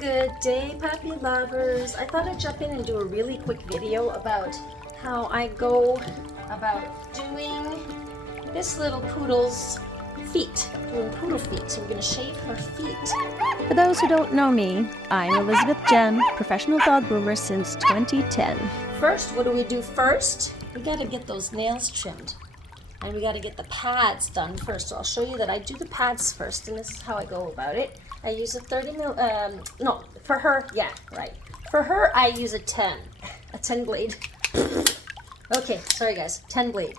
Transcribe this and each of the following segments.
Good day, puppy lovers. I thought I'd jump in and do a really quick video about how I go about doing this little poodle's feet, doing poodle feet. So we're going to shave her feet. For those who don't know me, I'm Elizabeth Jenn, professional dog groomer since 2010. First, what do we do first? We got to get those nails trimmed. And we got to get the pads done first. So I'll show you that I do the pads first, and this is how I go about it. I use a 30 mil, no, for her, yeah, right. For her, I use a 10 blade. Okay, sorry guys, 10 blade.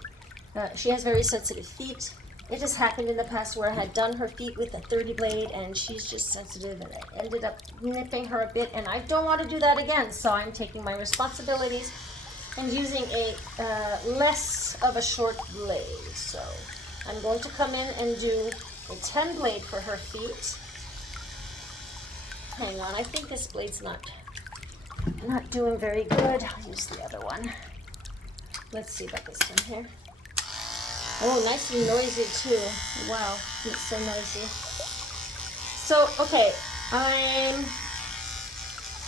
She has very sensitive feet. It just happened in the past where I had done her feet with a 30 blade, and she's just sensitive, and I ended up nipping her a bit, and I don't want to do that again. So I'm taking my responsibilities and using a less of a short blade. So I'm going to come in and do a 10 blade for her feet. Hang on, I think this blade's not doing very good. I'll use the other one. Let's see about this one here. Oh, nice and noisy too. Wow, it's so noisy. So, okay, I'm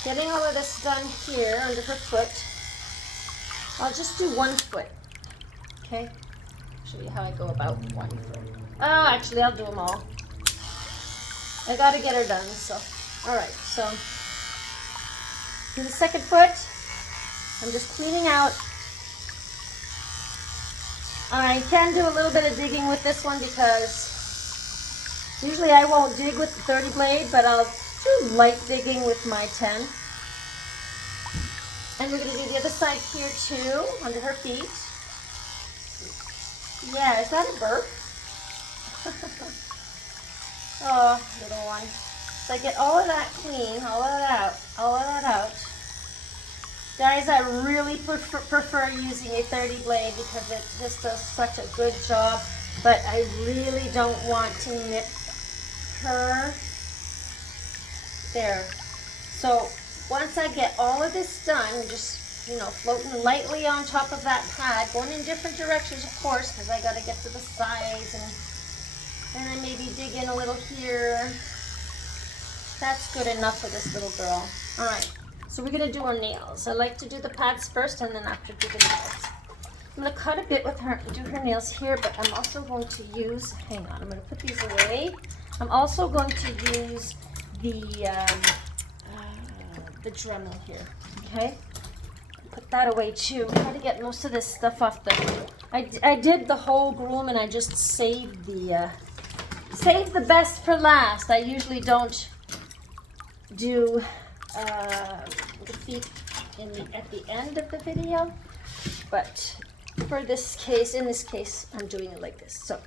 getting all of this done here under her foot. I'll just do one foot, okay? Show you how I go about one foot. Oh, actually, I'll do them all. I gotta get her done, so. All right, so do the second foot. I'm just cleaning out. I can do a little bit of digging with this one because usually I won't dig with the 30 blade, but I'll do light digging with my 10. And we're going to do the other side here too, under her feet. Yeah, is that a burp? Oh, little one. So I get all of that clean, all of that out. Guys, I really prefer using a 30 blade because it just does such a good job, but I really don't want to nip her. There. So once I get all of this done, just, you know, floating lightly on top of that pad, going in different directions, of course, because I got to get to the sides, and then maybe dig in a little here. That's good enough for this little girl. All right, so we're gonna do her nails. I like to do the pads first and then after do the nails. I'm gonna cut a bit with her, do her nails here, but I'm also going to use, hang on, I'm gonna put these away. I'm also going to use the Dremel here, okay? Put that away too. I gotta get most of this stuff off the, I did the whole groom and I just saved the best for last. I usually don't do the feet at the end of the video, but for this case, in this case, I'm doing it like this. So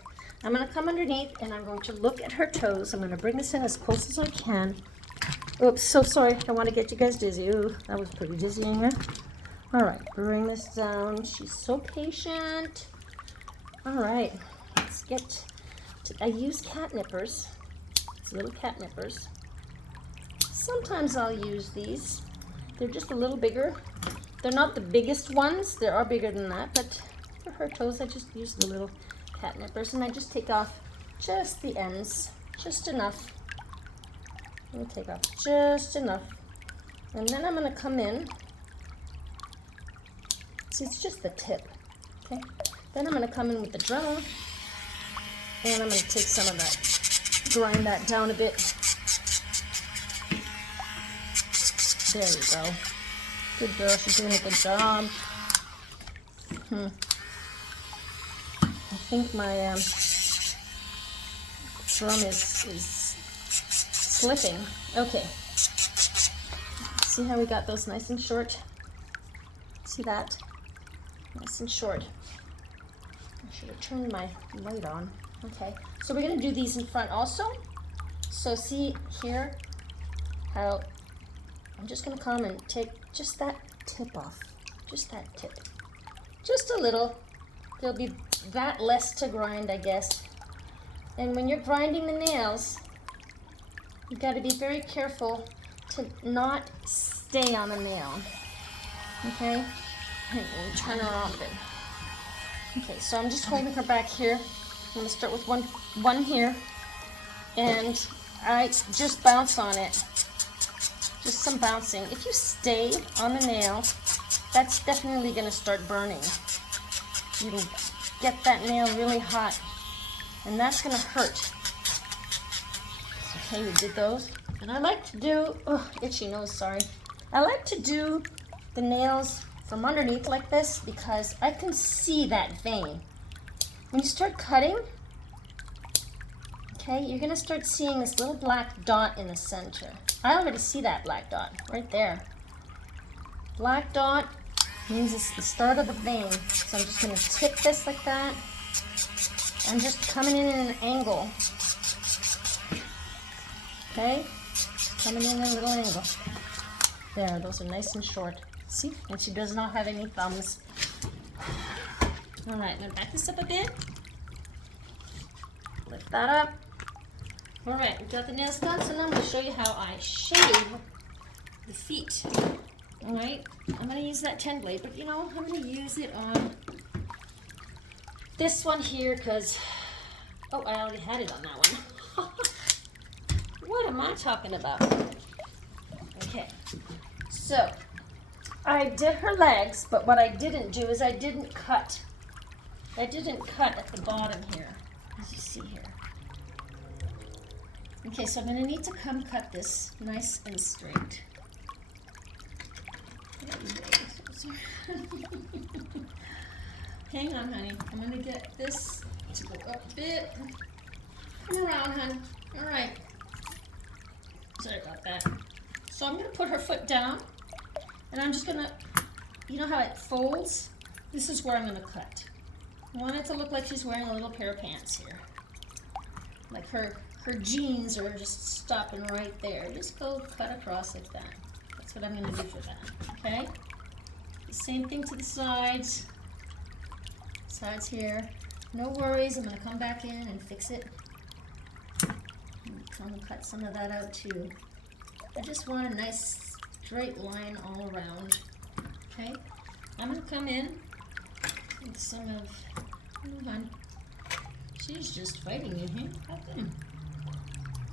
I'm going to come underneath and I'm going to look at her toes. I'm going to bring this in as close as I can. Oops, so sorry. I don't want to get you guys dizzy. Ooh, that was pretty dizzying here. All right, bring this down. She's so patient. All right, let's get to, I use cat nippers. It's little cat nippers. Sometimes I'll use these. They're just a little bigger. They're not the biggest ones. There are bigger than that, but for her toes, I just use the little cat nippers, and I just take off just the ends, just enough. I'm gonna take off just enough, and then I'm gonna come in. See, it's just the tip, okay? Then I'm gonna come in with the Dremel, and I'm gonna take some of that, grind that down a bit. There we go. Good girl, she's doing a good job. I think my drum is slipping. Okay. See how we got those nice and short? See that? Nice and short. I should have turned my light on. Okay. So we're going to do these in front also. So see here how I'm just going to come and take just that tip off. Just that tip. Just a little. There'll be that less to grind, I guess. And when you're grinding the nails, you've got to be very careful to not stay on the nail. Okay? And turn her off it. Okay, so I'm just holding her back here. I'm going to start with one here. And I just bounce on it. Just some bouncing. If you stay on the nail, that's definitely going to start burning. You can get that nail really hot, and that's going to hurt. Okay, we did those. And I like to do, oh, itchy nose, sorry. I like to do the nails from underneath like this because I can see that vein. When you start cutting, okay, you're gonna start seeing this little black dot in the center. I already see that black dot right there. Black dot means it's the start of the vein. So I'm just gonna tip this like that. I'm just coming in an angle. Okay, coming in a little angle. There, those are nice and short. See, and she does not have any thumbs. All right, I'm gonna back this up a bit. Lift that up. All right, we got the nails done, so now I'm gonna show you how I shave the feet. All right, I'm gonna use that 10 blade, but you know, I'm gonna use it on this one here because, oh, I already had it on that one. What am I talking about? Okay, so I did her legs, but what I didn't do is I didn't cut. I didn't cut at the bottom here, as you see here. Okay, so I'm going to need to come cut this nice and straight. Hang on, honey. I'm going to get this to go up a bit. Come around, hon. All right. Sorry about that. So I'm going to put her foot down, and I'm just going to, you know how it folds? This is where I'm going to cut. I want it to look like she's wearing a little pair of pants here. Like her jeans are just stopping right there. Just go cut across like that. That's what I'm going to do for that, okay? The same thing to the sides. Sides here. No worries, I'm going to come back in and fix it. I'm going to cut some of that out too. I just want a nice straight line all around, okay? I'm going to come in with some of, oh, hon, she's just fighting me, huh? How come?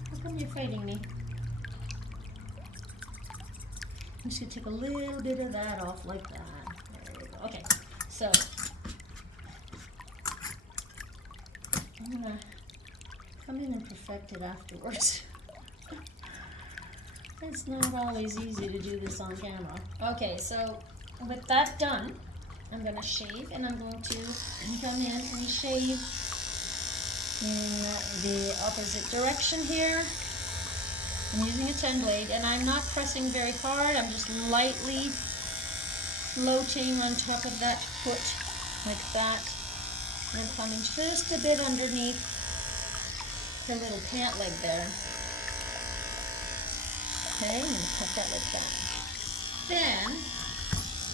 How come you're fighting me? I'm just going to take a little bit of that off like that. There we go. Okay, so I'm going to come in and perfect it afterwards. It's not always easy to do this on camera. Okay, so with that done, I'm going to shave, and I'm going to come in and shave in the opposite direction here. I'm using a 10 blade, and I'm not pressing very hard. I'm just lightly floating on top of that foot like that. And I'm coming just a bit underneath her little pant leg there. Okay, I'm going to cut that like that. Then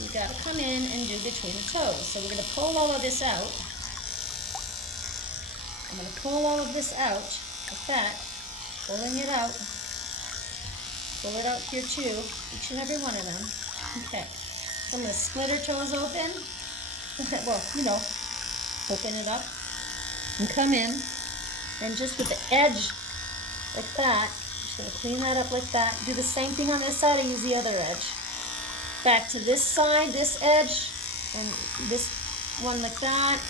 you got to come in and do between the toes. So we're going to pull all of this out. I'm going to pull all of this out like that, pulling it out. Pull it out here too, each and every one of them. Okay, so I'm going to split her toes open. Well, you know, open it up and come in, and just with the edge like that, just going to clean that up like that. Do the same thing on this side. I use the other edge. Back to this side, this edge, and this one like that,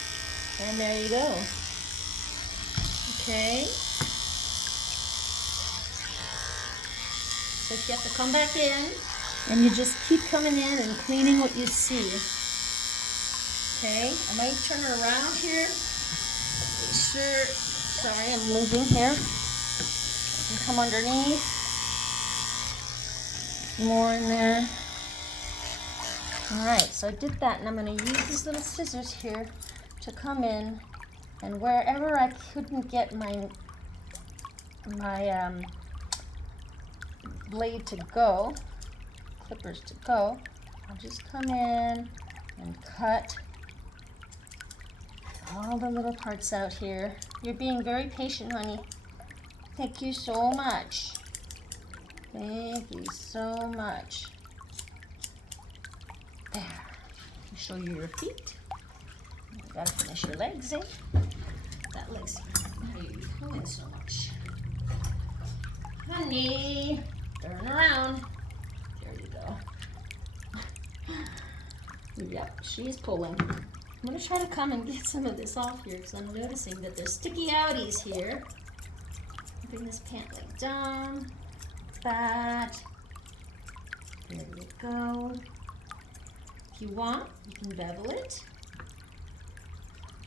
and there you go. Okay. So you have to come back in, and you just keep coming in and cleaning what you see. Okay, I might turn her around here. Make sure, sorry, I'm moving here. And come underneath. More in there. All right, so I did that, and I'm going to use these little scissors here to come in, and wherever I couldn't get my blade to go, clippers to go, I'll just come in and cut all the little parts out here. You're being very patient, honey. Thank you so much. Thank you so much. There. I'll show you your feet. You gotta finish your legs, eh? That leg's, why are you pulling so much? Honey, turn around. Yep, she's pulling. I'm gonna try to come and get some of this off here because I'm noticing that there's sticky outies here. Bring this pant leg down. That. There you go. If you want, you can bevel it.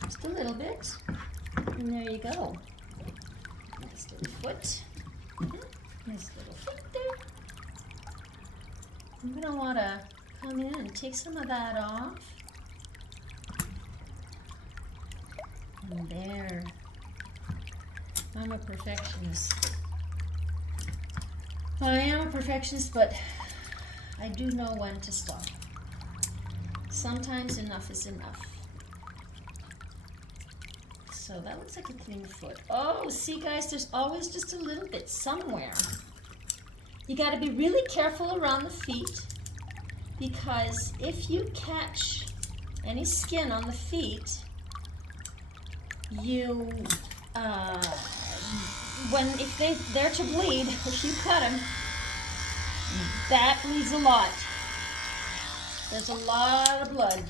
Just a little bit. And there you go. Nice little foot. Nice little foot there. I'm gonna wanna come in and take some of that off. And there. I'm a perfectionist. I am a perfectionist, but I do know when to stop. Sometimes enough is enough. So that looks like a clean foot. Oh, see guys, there's always just a little bit somewhere. You got to be really careful around the feet because if you catch any skin on the feet, you, if they're to bleed, if you cut them, that bleeds a lot. There's a lot of blood.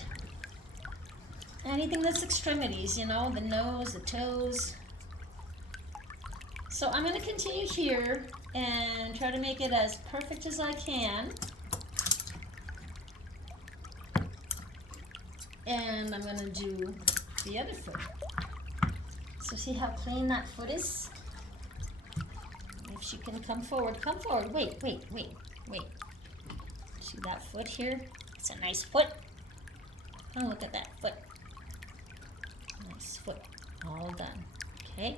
Anything that's extremities, you know, the nose, the toes. So I'm going to continue here and try to make it as perfect as I can. And I'm going to do the other foot. So see how clean that foot is? If she can come forward, wait. See that foot here? It's a nice foot. Oh, look at that foot. Nice foot, all done. Okay,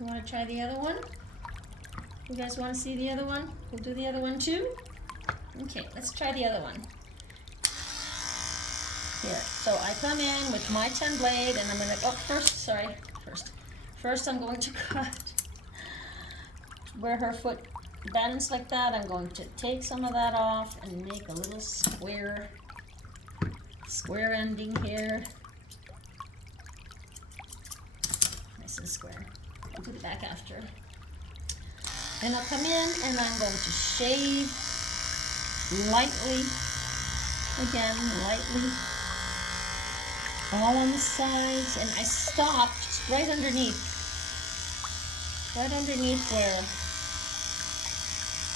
you want to try the other one? You guys want to see the other one? We'll do the other one too. Okay, let's try the other one. Here, so I come in with my 10 blade and I'm going to, first I'm going to cut where her foot bends like that. I'm going to take some of that off and make a little square ending here. Nice and square. I'll put it back after. And I'll come in and I'm going to shave lightly, again, lightly, all on the sides, and I stopped right underneath where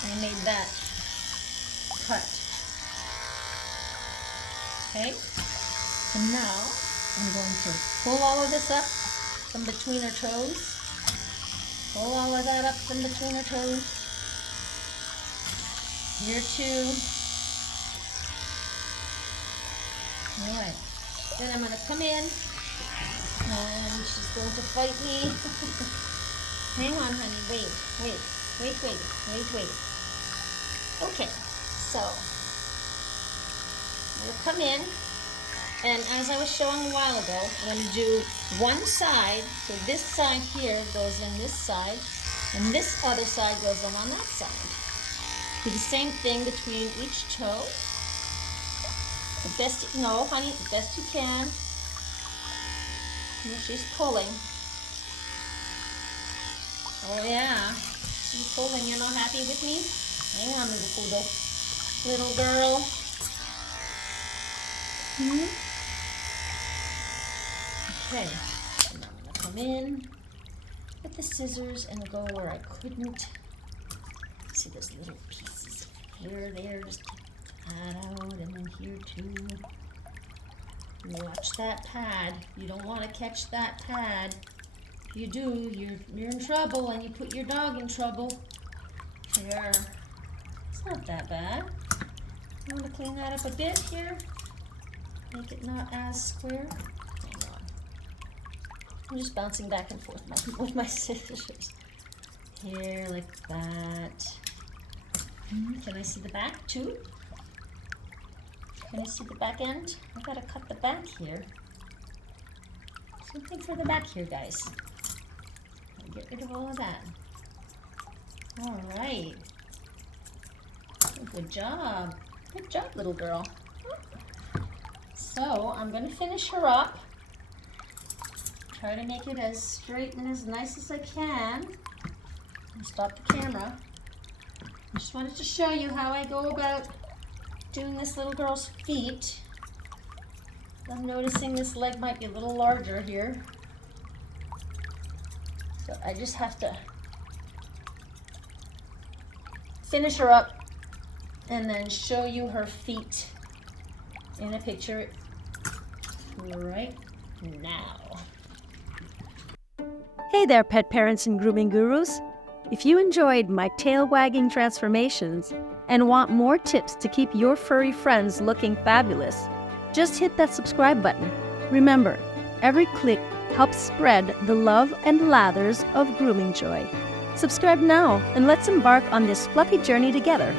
I made that cut. Okay, and now I'm going to pull all of this up from between her toes. Pull all of that up from between her toes. Here too. Alright, then I'm going to come in and she's going to fight me. Hang on, honey, wait. Okay, so I'm going to come in, and as I was showing a while ago, I'm going to do one side, so this side here goes in this side, and this other side goes in on that side. Do the same thing between each toe. The best, no, honey, the best you can. Here she's pulling. Oh yeah, she's pulling. You're not happy with me? Hang on, little poodle. Little girl. Okay, and I'm going to come in with the scissors and go where I couldn't. See those little pieces of hair there, just take that out, and then here too. Watch that pad. You don't want to catch that pad. If you do, you're in trouble, and you put your dog in trouble. There. It's not that bad. I want to clean that up a bit here. Make it not as square. Hang on. I'm just bouncing back and forth with my scissors. Here, like that. Can I see the back too? Can you see the back end? I gotta cut the back here. Something for the back here, guys. I'll get rid of all of that. All right. Good job. Good job, little girl. So I'm gonna finish her up. Try to make it as straight and as nice as I can. Stop the camera. I just wanted to show you how I go about doing this little girl's feet. I'm noticing this leg might be a little larger here. So I just have to finish her up and then show you her feet in a picture right now. Hey there, pet parents and grooming gurus. If you enjoyed my tail-wagging transformations and want more tips to keep your furry friends looking fabulous, just hit that subscribe button. Remember, every click helps spread the love and lathers of grooming joy. Subscribe now and let's embark on this fluffy journey together.